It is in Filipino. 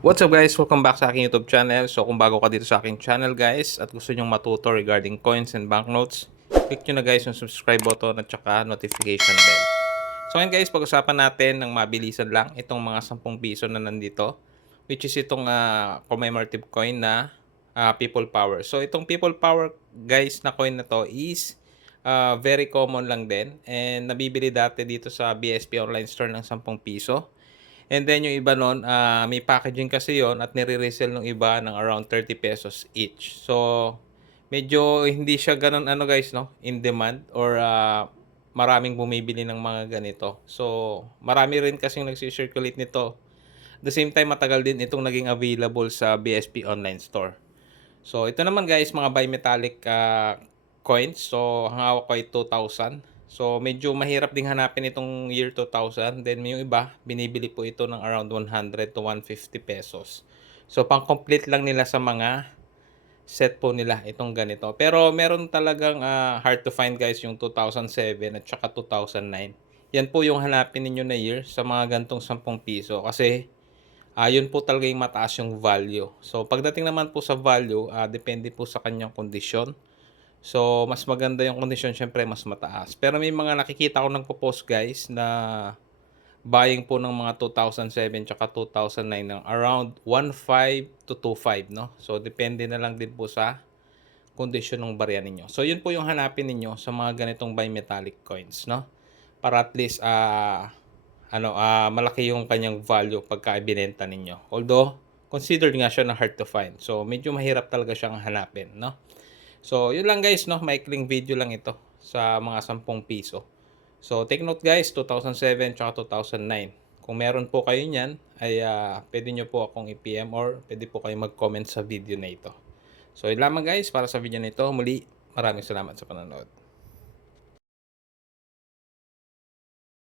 What's up guys? Welcome back sa aking YouTube channel. So kung bago ka dito sa aking channel guys at gusto nyong matuto regarding coins and banknotes, click nyo na guys yung subscribe button at saka notification bell. So ngayon guys, pag-usapan natin ng mabilisan lang itong mga 10 piso na nandito, which is itong commemorative coin na People Power. So itong People Power guys na coin na to is very common lang din and nabibili dati dito sa BSP online store ng 10 piso. And then yung iba nun, may packaging kasi yon at nire-resell ng iba ng around 30 pesos each. So, medyo hindi siya ganun ano guys, no? In demand or maraming bumibili ng mga ganito. So, marami rin kasing nagsi-circulate nito. At the same time, matagal din itong naging available sa BSP online store. So, ito naman guys, mga bimetallic coins. So, ang hawak ko ay 2,000. So, medyo mahirap ding hanapin itong year 2000. Then, yung iba, binibili po ito ng around 100 to 150 pesos. So, pang-complete lang nila sa mga set po nila itong ganito. Pero, meron talagang hard to find guys yung 2007 at saka 2009. Yan po yung hanapin ninyo na year sa mga gantong 10 piso. Kasi, yun po talaga yung mataas yung value. So, pagdating naman po sa value, depende po sa kanyang kondisyon. So, mas maganda yung kondisyon, syempre mas mataas. Pero may mga nakikita ko nagpo-post guys na buying po ng mga 2007 tsaka 2009 ng around 1.5 to 2.5, no? So, depende na lang din po sa kondisyon ng barya ninyo. So, yun po yung hanapin ninyo sa mga ganitong bimetallic coins, no? Para at least, malaki yung kanyang value pagka ibinenta ninyo. Although, considered nga siya na hard to find. So, medyo mahirap talaga siyang hanapin, no? So, yun lang guys, no? Maikling video lang ito sa mga 10 piso. So, take note guys, 2007 tsaka 2009. Kung meron po kayo niyan, ay pwede nyo po akong i-PM or pwede po kayo mag-comment sa video na ito. So, yun lamang guys para sa video na ito. Muli, maraming salamat sa panonood.